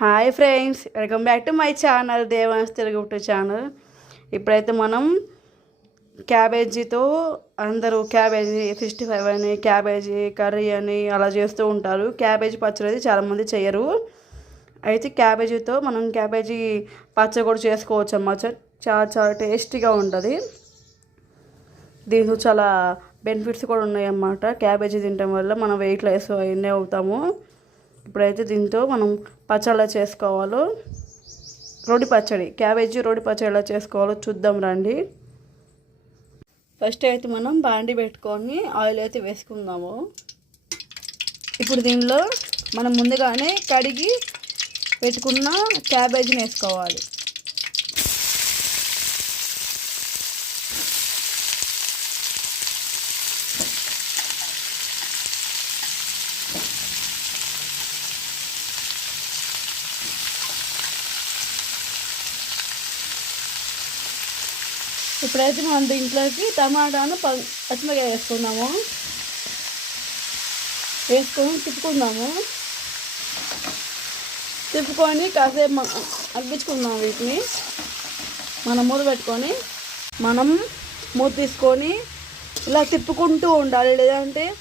Hi friends welcome back to my channel Devans Telugu to channel ఇప్పుడైతే మనం క్యాబేజీతో అందరూ క్యాబేజీ సిక్స్టీ ఫైవ్ అని క్యాబేజీ కర్రీ అని అలా చేస్తూ ఉంటారు. క్యాబేజీ పచ్చడి అయితే చాలామంది చేయరు. అయితే క్యాబేజీతో మనం క్యాబేజీ పచ్చడి కూడా చేసుకోవచ్చు అన్నమాట చాలా చాలా టేస్టీగా ఉంటుంది. దీంట్లో చాలా బెనిఫిట్స్ కూడా ఉన్నాయన్నమాట. క్యాబేజీ తినడం వల్ల మనం వెయిట్ లెస్ అవన్నీ అవుతాము. ఇప్పుడైతే దీంతో మనం పచ్చళ్ళ చేసుకోవాలో. రోడి పచ్చడి క్యాబేజీ రోడి పచ్చడి ఎలా చేసుకోవాలో చూద్దాం రండి. ఫస్ట్ అయితే మనం బాండి పెట్టుకొని ఆయిల్ అయితే వేసుకుందాము. ఇప్పుడు దీనిలో మనం ముందుగానే కడిగి పెట్టుకున్న క్యాబేజీని వేసుకోవాలి. ఇప్పుడైతే మనం దీంట్లోకి టమాటాను పచ్చిమిరకాయ వేసుకుందాము. వేసుకొని తిప్పుకుందాము. తిప్పుకొని కాసేపు మ- అగ్గించుకుందాం వీటిని. మనం మూత పెట్టుకొని మనం మూత తీసుకొని ఇలా తిప్పుకుంటూ ఉండాలి. లేదంటే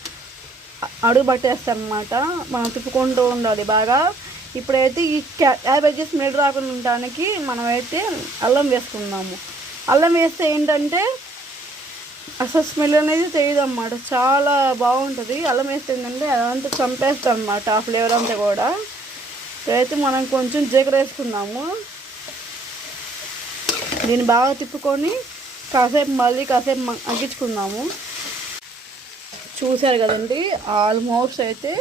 అడుగు పట్టేస్తాం అన్నమాట మనం తిప్పుకుంటూ ఉండాలి బాగా. ఇప్పుడైతే ఈ క్యా మెడ రాకుండా ఉండడానికి మనమైతే అల్లం వేసుకుందాము. అల్లం వేస్తే ఏంటంటే అసలు స్మెల్ అనేది తెలియదు అన్నమాట. చాలా బాగుంటుంది. అల్లం వేస్తే ఏంటంటే అదంతా చంపేస్తాం అన్నమాట ఆ ఫ్లేవర్ అంతా కూడా. అయితే మనం కొంచెం జీకర వేసుకుందాము. దీన్ని బాగా తిప్పుకొని కాసేపు మళ్ళీ కాసేపు మగ్గించుకుందాము. చూశారు కదండి ఆల్మోస్ట్ అయితే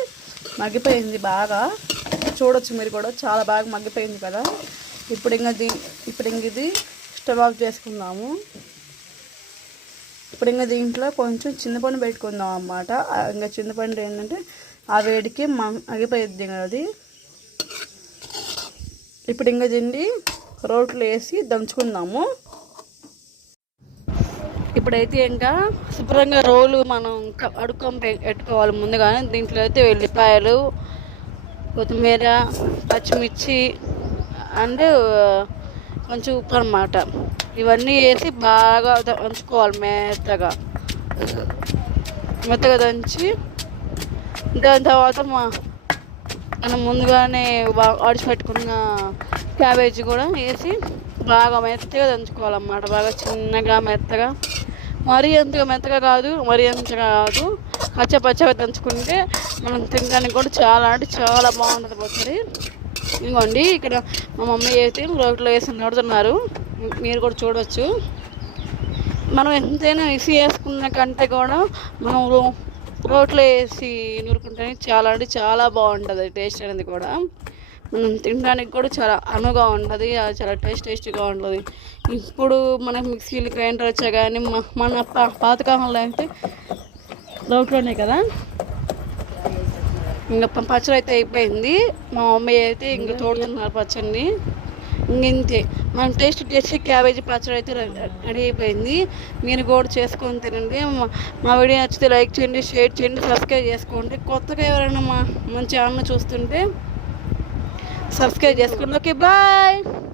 మగ్గిపోయింది బాగా. చూడొచ్చు మీరు కూడా చాలా బాగా మగ్గిపోయింది కదా. ఇప్పుడు ఇంకా దీ ఇప్పుడు ఇంక ఇది స్టవ్ ఆఫ్ చేసుకుందాము. ఇప్పుడు ఇంకా దీంట్లో కొంచెం చింతపండు పెట్టుకుందాం అన్నమాట. ఇంకా చింతపండు ఏంటంటే ఆ వేడికి మగ్గిపోయింది కదా అది. ఇప్పుడు ఇంకా తిండి రోట్లో వేసి దంచుకుందాము. ఇప్పుడైతే ఇంకా శుభ్రంగా రోలు మనం క- అడుక్కొని పె- పెట్టుకోవాలి ముందుగానే. దీంట్లో అయితే వెల్లిపాయలు కొత్తిమీర పచ్చిమిర్చి అండ్ కొంచెం ఉప్పు అనమాట ఇవన్నీ వేసి బాగా దంచుకోవాలి మెత్తగా. మెత్తగా దంచి దాని తర్వాత మా మనం ముందుగానే బాగా ఆడిచిపెట్టుకున్న క్యాబేజీ కూడా వేసి బాగా మెత్తగా దంచుకోవాలన్నమాట. బాగా చిన్నగా మెత్తగా. మరీ అంతగా మెత్తగా కాదు మరీ అంతగా కాదు. పచ్చ పచ్చగా దంచుకుంటే మనం తినడానికి కూడా చాలా అంటే చాలా బాగుంటుంది పచ్చడి. ఇదిగోండి ఇక్కడ మా మమ్మీ అయితే రోడ్లో వేసి నడుతున్నారు. మీరు కూడా చూడవచ్చు మనం ఎంతైనా ఇసి వేసుకున్న కంటే కూడా మనం రోట్లో వేసి నూరుకుంటే చాలా అంటే చాలా బాగుంటుంది టేస్ట్ అనేది కూడా. మనం తినడానికి కూడా చాలా అనుగా ఉంటుంది చాలా టేస్ట్ టేస్టీగా ఉంటుంది. ఇప్పుడు మనకి మిక్సీలు గ్రైండర్ వచ్చా కానీ మన పాతకాలంలో అయితే రోట్లోనే కదా. ఇంకా పచ్చడి అయితే అయిపోయింది. మా మమ్మీ అయితే ఇంక తోడుతున్నారు పచ్చడిని. ఇంతే. మన టేస్ట్ టేస్ట్ క్యాబేజీ పచ్చడి అయితే రెడీ అయిపోయింది. మీరు కూడా చేసుకొని తినండి. మా- మా వీడియో నచ్చితే లైక్ చేయండి షేర్ చేయండి సబ్స్క్రైబ్ చేసుకోండి. కొత్తగా ఎవరైనా మా మంచి ఛానల్ చూస్తుంటే సబ్స్క్రైబ్ చేసుకోండి. Okay bye.